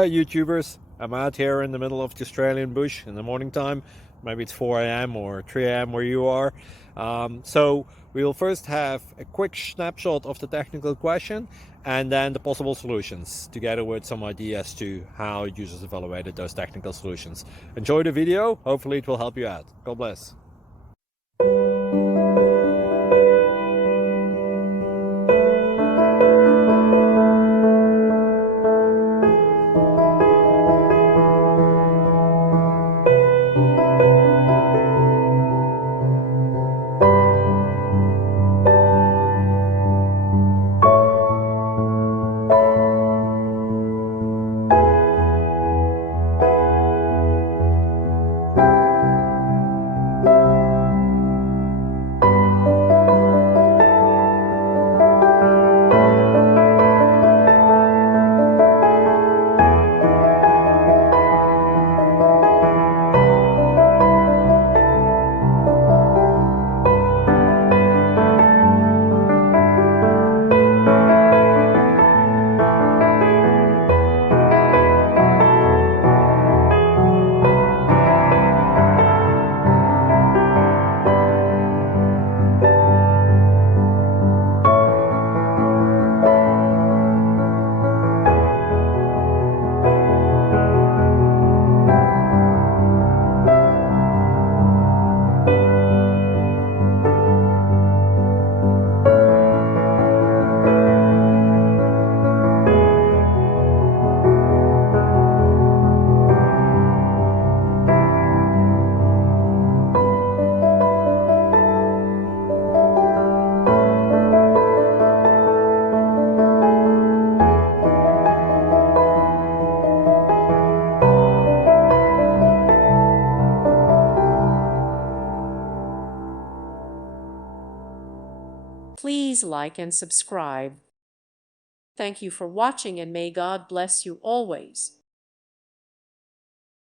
Hi YouTubers, I'm out here in the middle of the Australian bush in the morning time. Maybe it's 4 a.m. or 3 a.m. where you are. So we'll first have a quick snapshot of the technical question and then the possible solutions, together with some ideas to how users evaluated those technical solutions. Enjoy the video, hopefully it will help you out. God bless. Please like and subscribe. Thank you for watching, and may God bless you always.